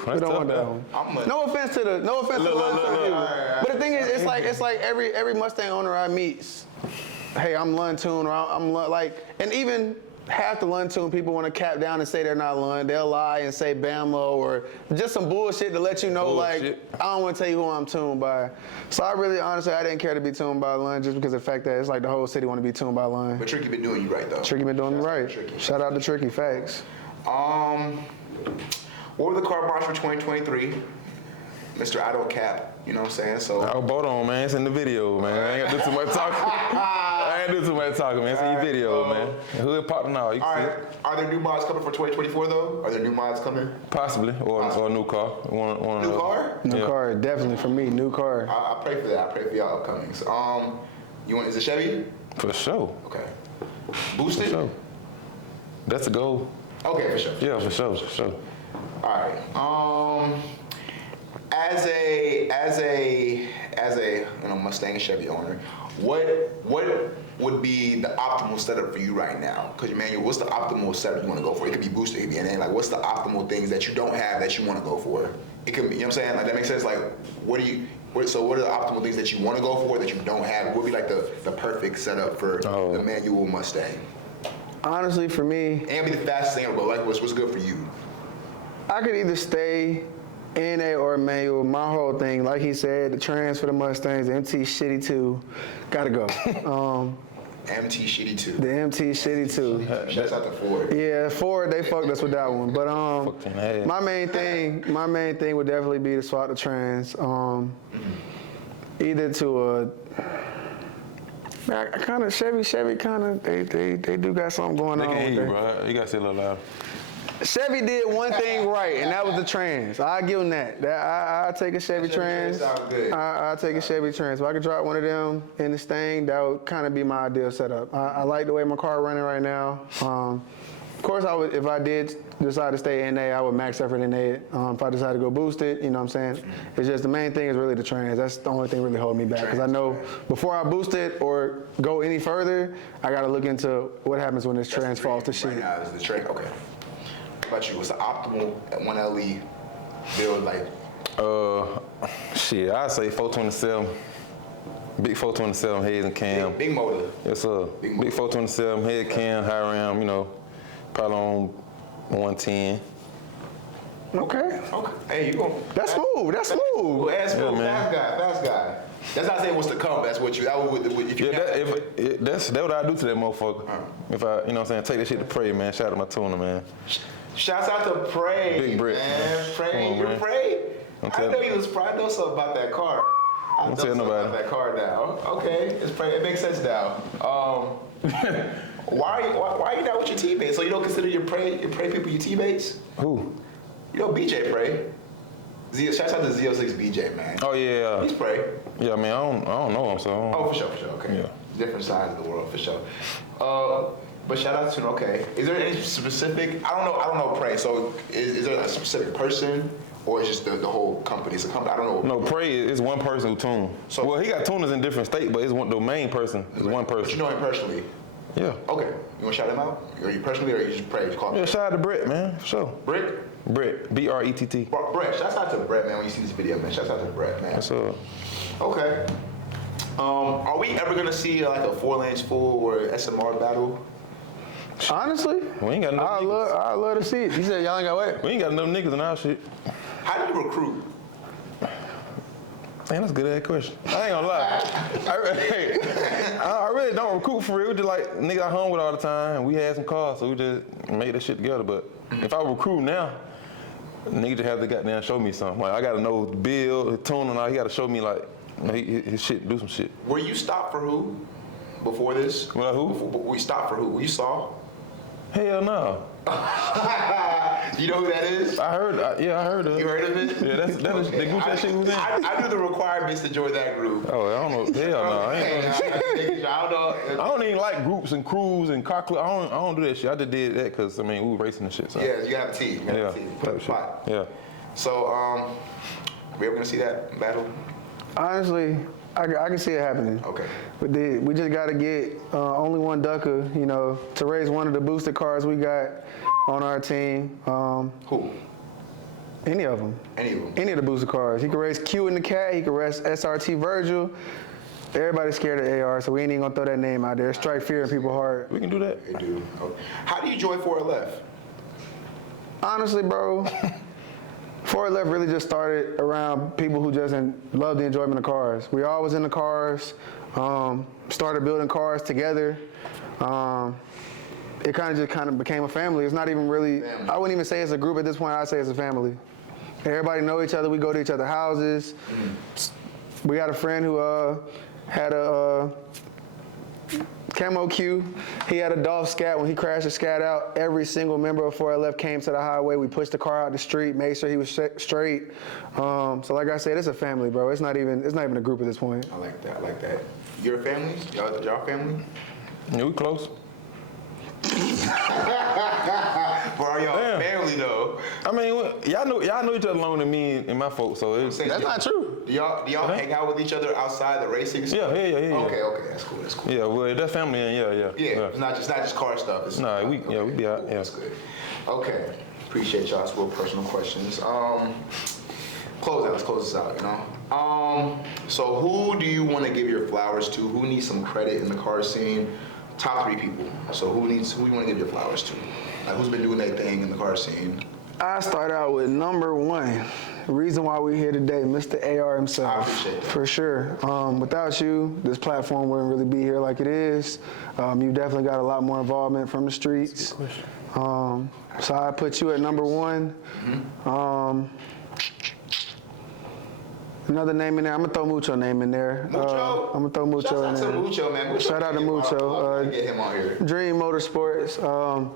We don't want that one. No offense to London. But the thing is, it's like every Mustang owner I meet, hey, I'm Lund Tune, or I'm Lund, like, and even half the Lund Tune people want to cap down and say they're not Lund. They'll lie and say Bama or just some bullshit to let you know, like, I don't want to tell you who I'm tuned by. So I really, honestly, I didn't care to be tuned by Lund just because of the fact that it's like the whole city want to be tuned by Lund. But Tricky been doing you right, though. Tricky been doing me right. Shout out to Tricky, facts. What were the car mods for 2023? Mr. I don't cap, you know what I'm saying? So I was both on, man. It's in the video, man. I ain't got to do too much talking. I ain't do too much talking, man. It's in your video, man. Who it popping out? You can see it. Are there new mods coming for 2024, though? Are there new mods coming? Possibly, or a new car. New car? New car, definitely for me, new car. I pray for that. I pray for y'all upcomings. Is it Chevy? For sure. Okay. Boosted? For sure. That's a goal. Okay, for sure. Yeah, for sure. All right. As a Mustang and Chevy owner, what would be the optimal setup for you right now? Because Emmanuel, what's the optimal setup you want to go for? It could be boosted, it could be NA. Like, what's the optimal things that you don't have that you want to go for? It could be, you know what I'm saying? Like, that makes sense. Like, what are the optimal things that you want to go for that you don't have? What would be like the perfect setup for the manual Mustang? Honestly, for me, It ain't be the fastest thing, but like, what's good for you? I could either stay NA or manual. My whole thing, like he said, the trans for the Mustangs, the MT Shitty 2, gotta go. MT Shitty 2. The MT Shitty 2. Shouts out to Ford. Yeah, Ford, they fucked us with that one. But my main thing would definitely be to swap the trans. Either to Chevy kind of, they do got something going on. They can hear you, bro. You gotta say a little louder. Chevy did one thing right, and that was the trans. I give them that. I take a Chevy trans. I take a Chevy trans. If I could drop one of them in the Stang, that would kind of be my ideal setup. I like the way my car running right now. Of course, if I did decide to stay NA, I would max effort in it. If I decide to go boost it, you know what I'm saying? It's just the main thing is really the trans. That's the only thing really holding me back. Because I know before I boost it or go any further, I got to look into what happens when this trans falls to shit. Right now is the trans. Okay. What about you? What's the optimal at 1LE build like? Shit, I'd say 427. Big 427 heads and cam. Big motor. Yes, sir. Big 427 head cam, high ram, probably on 110. Okay. Hey, you go. That's smooth. That's smooth. Well, that's smooth. man. Fast guy. That's not saying what's to come. That's what you. If you. That's what I do to that motherfucker. If I, you know what I'm saying, take that shit to Pray, man. Shout out to my tuner, man. Shouts out to Pray, Big brick, man. Pray, you're Pray. I know you was proud. I know something about that car. I know something about that car now. Okay, it's Pray. It makes sense now. Why are you not with your teammates? So you don't consider your Pray people your teammates? Who? Yo, BJ pray. Shouts out to Z06 BJ, man. Oh yeah. He's pray. Yeah, I mean I don't know him, so. I don't Oh, for sure. Okay. Yeah. Different sides of the world, for sure. But shout out to okay. Is there any specific? I don't know. Pray. So is there a specific person, or is just the whole company? It's a company. I don't know. No, Pray is one person who tune. So- well, he got tuners in different states, but the main person is one But person. you know him personally. Yeah. Okay. You want to shout him out? Or you personally, or you just pray? Just call him? Yeah, shout out to Brett, man, for sure. Brick. Brett, B-R-E-T-T. Brett. Shouts out to Brett, man. When you see this video, man. Shouts out to Brett, man. What's up? Okay. Are we ever gonna see like a 4-lanes full or SMR battle? Honestly, We ain't got enough niggas. I love to see it. You said y'all ain't got what? We ain't got enough niggas in our shit. How do you recruit? Man, that's a good ass question. I ain't gonna lie. I really don't recruit for real. We just like niggas I hung with all the time, and we had some cars, so we just made that shit together. But if I recruit now, nigga just have to goddamn show me something. Like I gotta know the build, the tune, and all. He gotta show me like his shit, do some shit. Were you stopped for who? Before this? Well, who? Were you stopped for who? You saw? Hell no. You know who that is? I heard of it. You heard of it? Yeah, that's the group that shit was in. I do the requirements to join that group. Oh, I don't know. Hell no. I don't know. I don't even like groups and crews and car club. I don't do that shit. I just did that because, I mean, we were racing and shit. So. Yeah, you have a team. You have a team. Put type the shit. spot. Yeah. So, we ever gonna see that battle? Honestly, I can see it happening. Okay. But we just got to get only one ducker, you know, to raise one of the boosted cars we got on our team. Who? Any of them. Any of them? Any of the boosted cars. He can race Q in the Cat. He can race SRT Virgil. Everybody's scared of AR, so we ain't even gonna throw that name out there. Strike fear in people's heart. We can do that. They do. Okay. How do you join 4LF? Honestly, bro, 4LF really just started around people who just love the enjoyment of cars. We all was in the cars, started building cars together. It kind of became a family. It's not even really, I wouldn't even say it's a group at this point, I'd say it's a family. Everybody know each other, we go to each other's houses. We got a friend who had a Camo Q. He had a Dolph Scat. When he crashed the Scat out, every single member of 4LF came to the highway. We pushed the car out the street, made sure he was straight. So like I said, it's a family, bro. It's not even a group at this point. I like that. Your family? Y'all family? Yeah, we close. But are y'all Damn. family though? I mean, y'all know each other longer than me and my folks, so it's, That's not true. Do y'all hang out with each other outside the racing stuff? yeah. Okay, that's cool. Yeah, well, that's family, and yeah. It's not just car stuff. It's Nah, we be out. Yeah. That's good. Okay, appreciate y'all. It's real personal questions. Let's close this out. You know. So who do you want to give your flowers to? Who needs some credit in the car scene? Top 3 people. So who you want to give your flowers to? Like who's been doing their thing in the car scene? I start out with number 1. Reason why we're here today, Mr. AR himself. I appreciate that. For sure. Without you, this platform wouldn't really be here like it is. You definitely got a lot more involvement from the streets. So I put you at number 1. Another name in there. I'm gonna throw Mucho name in there. Mucho? I'm gonna throw Mucho in there. Shout out to Mucho, man. Shout out to Mucho. Get him on here. Dream Motorsports.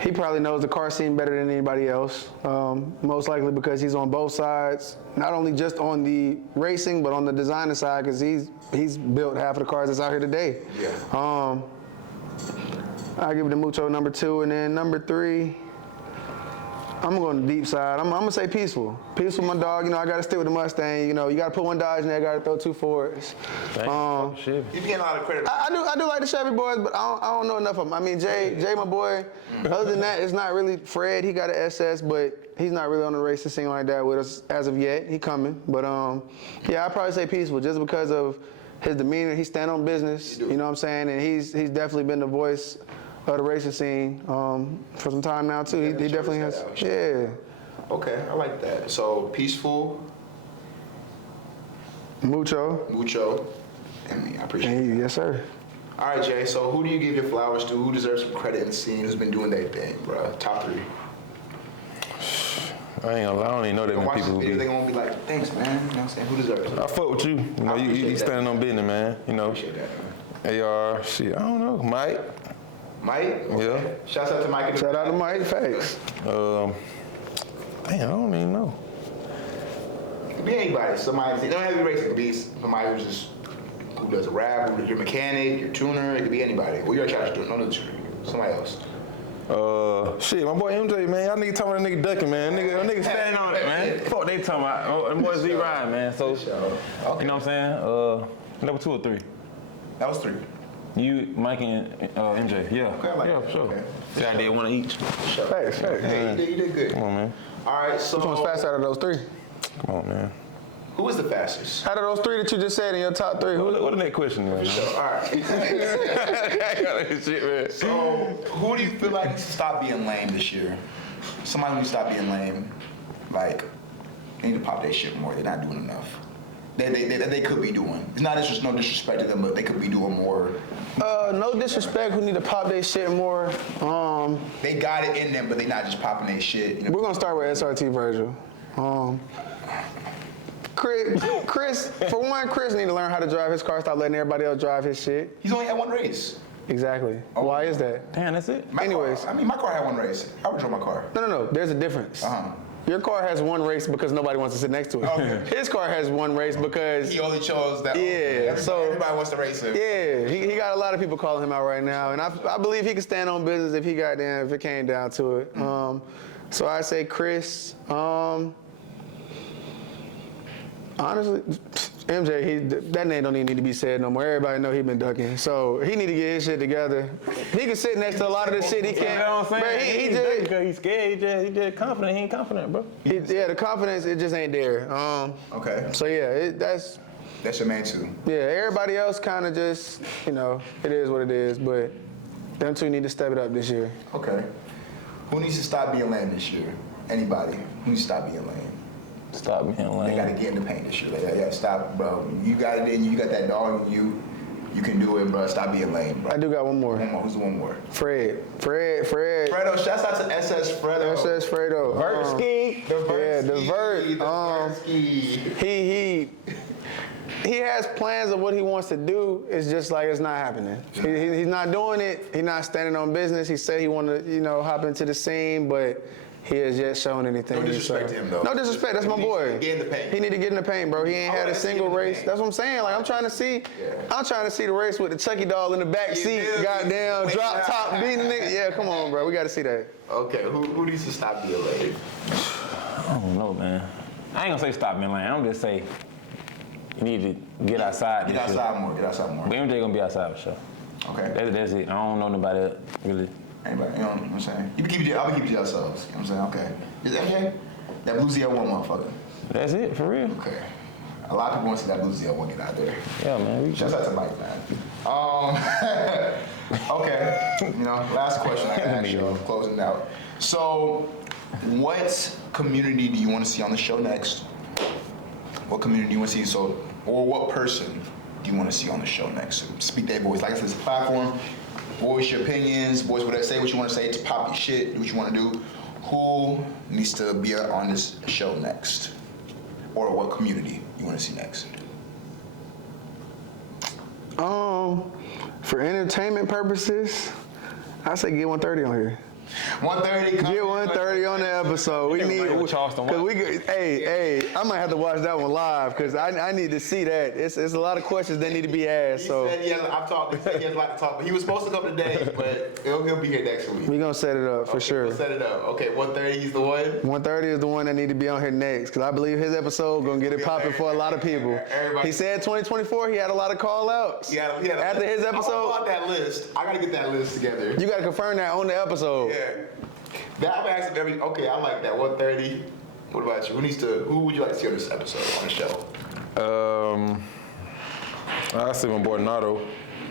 He probably knows the car scene better than anybody else. Most likely because he's on both sides. Not only just on the racing, but on the designer side, because he's built half of the cars that's out here today. Yeah. I give it to Mucho number 2, and then number 3. I'm going to deep side. I'm going to say Peaceful. Peaceful, my dog. You know, I got to stick with the Mustang. You know, you got to put one Dodge in there. I got to throw 2 Fords. You getting a lot of credit. I do like the Chevy boys, but I don't know enough of them. I mean, Jay, my boy. Other than that, it's not really Fred. He got an SS, but he's not really on the racing scene like that with us as of yet. He coming, but yeah, I'd probably say Peaceful just because of his demeanor. He stand on business. You know what I'm saying? And he's definitely been the voice of the racing scene for some time now too. He definitely has. Yeah. Okay, I like that. So Peaceful, Mucho. and me. I appreciate And it. you, yes sir. All right, Jay. So who do you give your flowers to? Who deserves some credit in the scene? Who's been doing their thing, bro? Top 3. I ain't gonna lie, I don't even know that many Watch people this who video, be. they gonna be like, thanks, man. You know what I'm saying? Who deserves it? I fuck with you. You know, you standing on business, man. You know. Appreciate that, man. AR, shit, I don't know. Mike. Mike? Okay. Yeah. Shouts out to Mike. Shout out to Mike. Thanks. Damn, I don't even know. It could be anybody. Somebody, don't have to be racing. It could be somebody who does a rap, who does your mechanic, your tuner. It could be anybody. Well, you're a charge doing, no, somebody else. Shit, my boy MJ, man, y'all niggas talking about that nigga ducking, man. Nigga standing on it, man. Fuck, they talking about. Them boys Z ride, man. So, Okay. you know what I'm saying? Number 2 or 3? That was 3. You, Mike, and MJ. Yeah. Okay, I like yeah, that. sure. Okay. Yeah, I did one of each. Facts. Hey, you did good. Come on, man. All right, so Which one's fast out of those 3? Come on, man. who is the fastest? Out of those 3 that you just said in your top 3, who? What the next question, man? All right. Shit, man. So, who do you feel like needs to stop being lame this year? Somebody needs to stop being lame. Like, they need to pop their shit more. They're not doing enough. They could be doing. It's not just no disrespect to them, but they could be doing more. No disrespect, who need to pop their shit more. They got it in them, but they not just popping their shit. You know? We're gonna start with SRT Virgil. Chris, for one, Chris need to learn how to drive his car, stop letting everybody else drive his shit. He's only had 1 race. Exactly. Why is that? Damn, that's it? Anyways. My car had 1 race. I would drive my car. No, there's a difference. Your car has 1 race because nobody wants to sit next to it. Okay. His car has 1 race because He only chose that. Yeah, everybody wants to race him. yeah, he got a lot of people calling him out right now, and I believe he can stand on business if it came down to it. So I say Chris. Honestly, MJ, that name don't even need to be said no more. Everybody know he been ducking, so he need to get his shit together. He can sit next to a lot of the shit he can't. You know what I'm saying? He He just, just because he's scared. He just confident. He ain't confident, bro. the confidence it just ain't there. Okay. So yeah, that's your man too. yeah. Everybody else kind of just it is what it is, but them 2 need to step it up this year. Okay. Who needs to stop being lame this year? Anybody? Who needs to stop being lame? Stop being lame. They gotta get in the paint this year. They gotta stop, bro. You got it in you. You got that dog in you. You can do it, bro. Stop being lame, bro. I do got one more. One more. Who's the one more? Fred. Fredo. Shouts out to SS Fredo. SS Fredo. Vertski. The Vert. Versky. He has plans of what he wants to do. It's just like it's not happening. He's not doing it. He's not standing on business. He said he wanted to, hop into the scene, but he has yet shown anything. No disrespect to him, though. No disrespect. That's my boy. Get in the paint. He need to get in the paint, bro. He ain't had a let's single get in the race. paint. That's what I'm saying. Like I'm trying to see the race with the Chucky doll in the back seat. feel me? Goddamn Wait, drop top nah. beating nigga. Yeah, come on, bro. We got to see that. Okay. Who needs to stop being lame? I don't know, man. I ain't gonna say stop being lame. I'm gonna just say you need to get outside. Get outside more. Get outside more. But MJ gonna be outside for sure. Okay. That's it. I don't know nobody else, really. Anybody? You know what I'm saying? You can keep it. I'll keep it to yourselves. You know what I'm saying? Okay. Is MJ? That Blue ZL1 motherfucker. That's it, for real. Okay. A lot of people want to see that Blue ZL1 get out there. Yeah, man. Shouts out to Mike, man. Okay. Last question I ask you, closing out. So, what community do you want to see on the show next? What community do you want to see? Or what person do you want to see on the show next? Speak their voice. Like I said, it's a platform. Voice your opinions. Say what you want to say. To pop your shit. Do what you want to do. Who needs to be on this show next? Or what community you want to see next? For entertainment purposes, I say get 130 on here. 130. Get 130 on the episode. We need, cause we could, hey, I might have to watch that one live because I need to see that. It's a lot of questions that need to be asked. He So said he has a lot to talk, but he was supposed to come today, but he'll be here next week. we gonna set it up for sure. We'll set it up. Okay, 130, he's the one. 130 is the one that need to be on here next because I believe his episode gonna get it popping for a lot of people. Everybody. He said 2024 he had a lot of call outs. He had After his I episode, want that list. I gotta get that list together. you gotta confirm that on the episode. Yeah. That I'm asking okay, I like that. 130. What about you? Who would you like to see on this episode, on the show? I see my boy Nardo.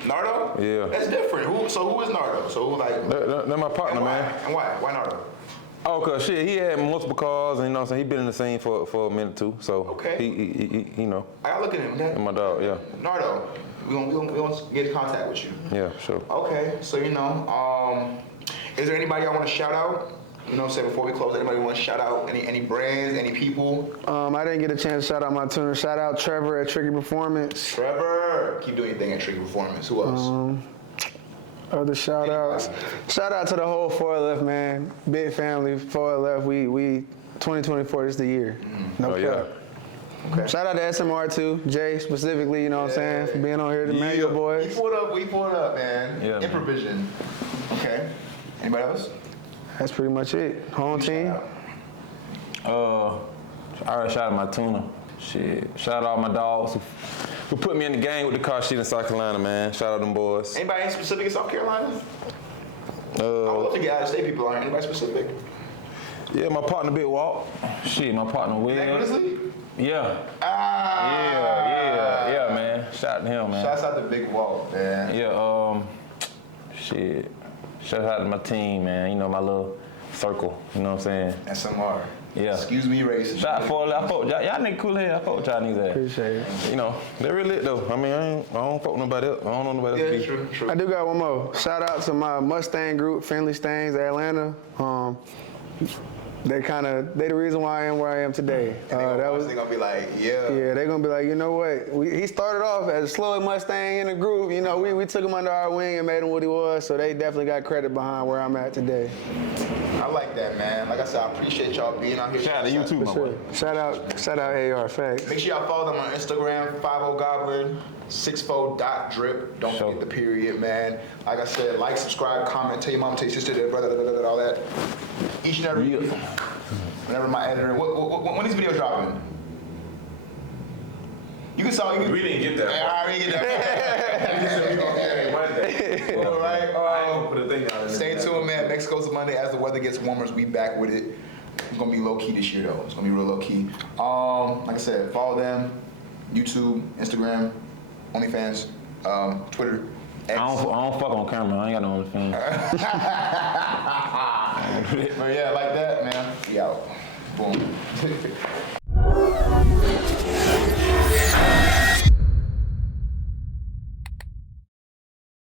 Nardo? Yeah. That's different. Who is Nardo? So who like That's my partner, and why? man. And why? Why Nardo? Oh, cause shit, he had multiple cars, and you know what I'm saying, he been in the scene for a minute too. So Okay. he I gotta look at him. and my dog, yeah. Nardo, we gonna get in contact with you. Yeah, sure. Okay, so is there anybody I want to shout out? Before we close, anybody want to shout out any brands, any people? I didn't get a chance to shout out my tuner. Shout out Trevor at Tricky Performance. Trevor, keep doing your thing at Tricky Performance. Who else? Other shout outs. Shout out to the whole 4LF, man. Big family, 4LF. 2024 is the year. No Oh, cap. yeah. Okay. Shout out to SMR too, Jay specifically, you know what I'm saying, for being on here, the Manual We Boys. pulled up, man. Yeah, man. Improvision. Okay. Anybody else? That's pretty much it. Home team. I already shout out my tuner. Shit. Shout out all my dogs who put me in the game with the car shit in South Carolina, man. Shout out them boys. Anybody specific in South Carolina? I would love to get out of state people on here. Anybody specific? Yeah, my partner Big Walk. Shit, my partner Will. Nick Grizzly? Yeah. Ah. Yeah, man. Shout out to him, man. Shouts out to Big Walk, man. Yeah, shit. Shout out to my team, man. You know, my little circle. You know what I'm saying? SMR. Yeah. Excuse me, racist. Shout out for I fuck y'all niggas cool here. I fuck with y'all niggas. Appreciate it. You know, they really lit though. I mean, I don't fuck with nobody else. I don't know nobody else. Yeah, be. true. I do got one more. Shout out to my Mustang group, Friendly Stangs, Atlanta. They the reason why I am where I am today. They gonna be like, yeah. Yeah, they're gonna be like, you know what? He started off as a slow Mustang in the group. You know, we took him under our wing and made him what he was. So they definitely got credit behind where I'm at today. I like that, man. Like I said, I appreciate y'all being out here. Shout out to you too, my boy. Shout out AR Facts. Make sure y'all follow them on Instagram, 50 Goblin, 64.drip. Don't Sure. forget the period, man. Like I said, like, subscribe, comment, tell your mom, tell your sister, their brother, all that. Each and every week. Whenever my editor, when these videos dropping? You can saw. We didn't get that. I already get that. All right. Stay tuned, man. Mexico's Monday. As the weather gets warmer, we back with it. It's gonna be low key this year, though. It's gonna be real low key. Like I said, follow them. YouTube, Instagram, OnlyFans, Twitter. X. I don't fuck on camera. I ain't got no OnlyFans. But yeah, like that, man. We out. Boom.